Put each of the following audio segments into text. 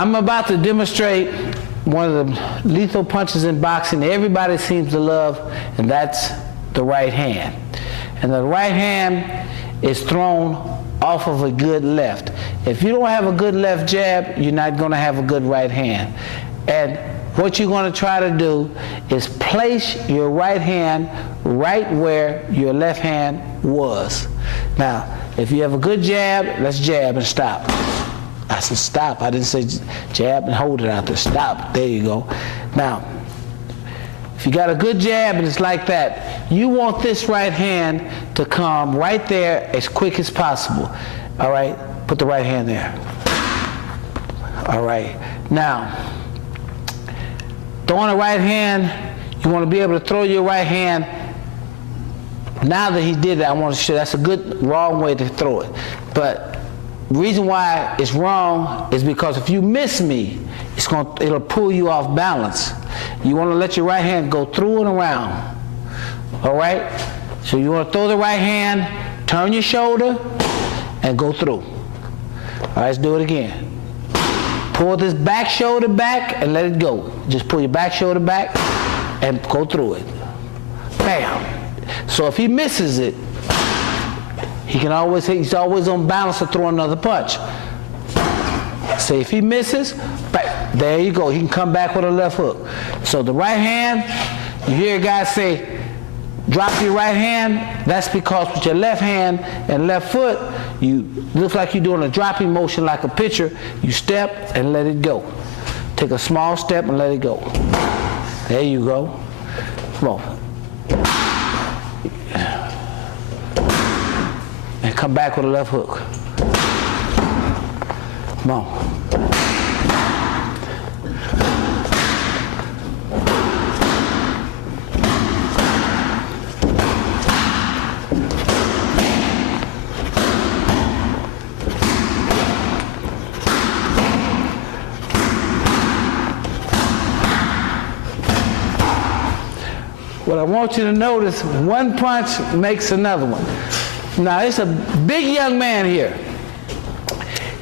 I'm about to demonstrate one of the lethal punches in boxing everybody seems to love, and that's the right hand. And the right hand is thrown off of a good left. If you don't have a good left jab, you're not going to have a good right hand. And what you're going to try to do is place your right hand right where your left hand was. Now, if you have a good jab, let's jab and stop. I said stop. I didn't say jab and hold it out there. Stop. There you go. Now, if you got a good jab and it's like that, you want this right hand to come right there as quick as possible. All right? Put the right hand there. All right. Now, throwing the right hand, you want to be able to throw your right hand. Now that he did that, I want to show that's a good wrong way to throw it. But the reason why it's wrong is because if you miss me, it'll pull you off balance. You want to let your right hand go through and around. All right? So you want to throw the right hand, turn your shoulder, and go through. All right, let's do it again. Pull this back shoulder back and let it go. Just pull your back shoulder back and go through it. Bam. So if he misses it, he's always on balance to throw another punch. See, if he misses, there you go. He can come back with a left hook. So the right hand, you hear guys say, drop your right hand. That's because with your left hand and left foot, you look like you're doing a dropping motion like a pitcher. You step and let it go. Take a small step and let it go. There you go. Come on. And come back with a left hook. Come on. What I want you to notice, one punch makes another one. Now, it's a big young man here.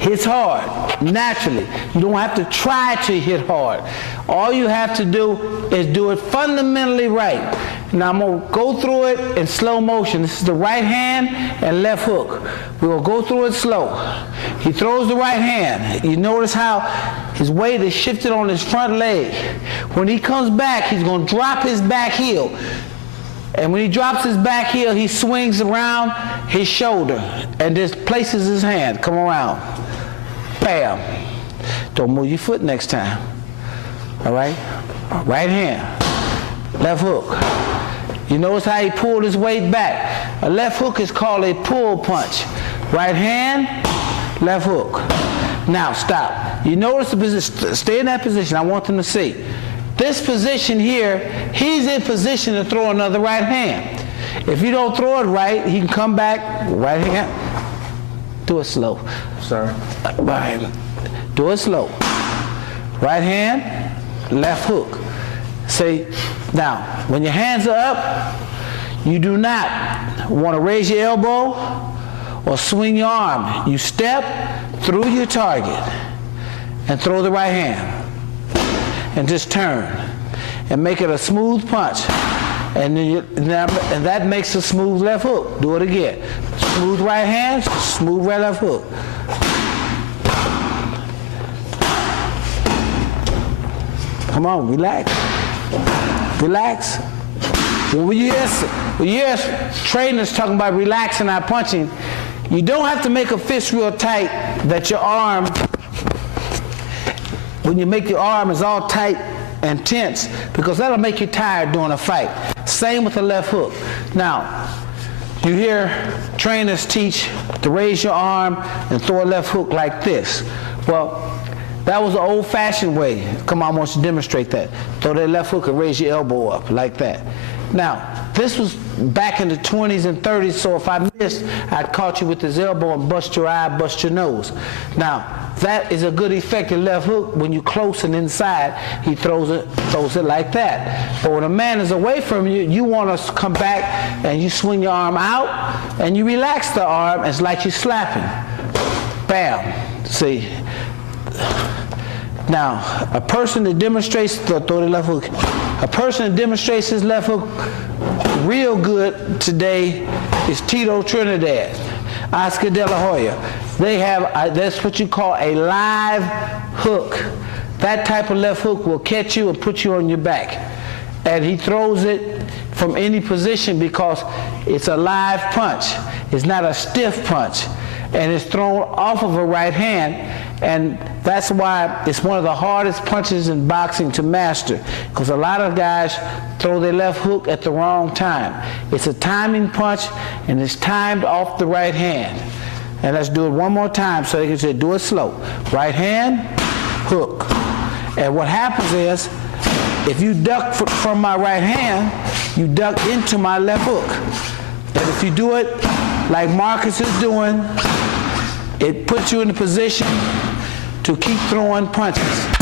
Hits hard, naturally. You don't have to try to hit hard. All you have to do is do it fundamentally right. Now, I'm going to go through it in slow motion. This is the right hand and left hook. We're going to go through it slow. He throws the right hand. You notice how his weight is shifted on his front leg. When he comes back, he's going to drop his back heel. And when he drops his back heel, he swings around his shoulder and just places his hand. Come around. Bam. Don't move your foot next time. All right? Right hand. Left hook. You notice how he pulled his weight back. A left hook is called a pull punch. Right hand, left hook. Now, stop. You notice the position. Stay in that position. I want them to see. This position here, he's in position to throw another right hand. If you don't throw it right, he can come back, right hand. Do it slow. Sorry. Right. Do it slow. Right hand, left hook. See, now, when your hands are up, you do not want to raise your elbow or swing your arm. You step through your target and throw the right hand. And just turn and make it a smooth punch, and that makes a smooth left hook. Do it again. Smooth right hand, smooth right left hook. Come on, relax. Relax. When you hear trainers talking about relaxing our punching, you don't have to make a fist real tight that your arm, when you make your arm is all tight and tense, because that'll make you tired during a fight. Same with the left hook. Now, you hear trainers teach to raise your arm and throw a left hook like this. Well, that was the old-fashioned way. Come on, I want you to demonstrate that. Throw that left hook and raise your elbow up like that. Now, this was back in the 20s and 30s, so if I missed, I'd caught you with his elbow and bust your eye, bust your nose. Now, that is a good effective left hook. When you're close and inside, he throws it like that. But when a man is away from you, you want to come back and you swing your arm out and you relax the arm. It's like you're slapping. Bam. See? Now, a person that demonstrates, throw the left hook. A person that demonstrates his left hook real good today is Tito Trinidad, Oscar De La Hoya. They have, that's what you call a live hook. That type of left hook will catch you and put you on your back. And he throws it from any position because it's a live punch. It's not a stiff punch. And it's thrown off of a right hand. And that's why it's one of the hardest punches in boxing to master, because a lot of guys throw their left hook at the wrong time. It's a timing punch, and it's timed off the right hand. And let's do it one more time so they can say, do it slow. Right hand, hook. And what happens is, if you duck from my right hand, you duck into my left hook. And if you do it like Marcus is doing, it puts you in a position to keep throwing punches.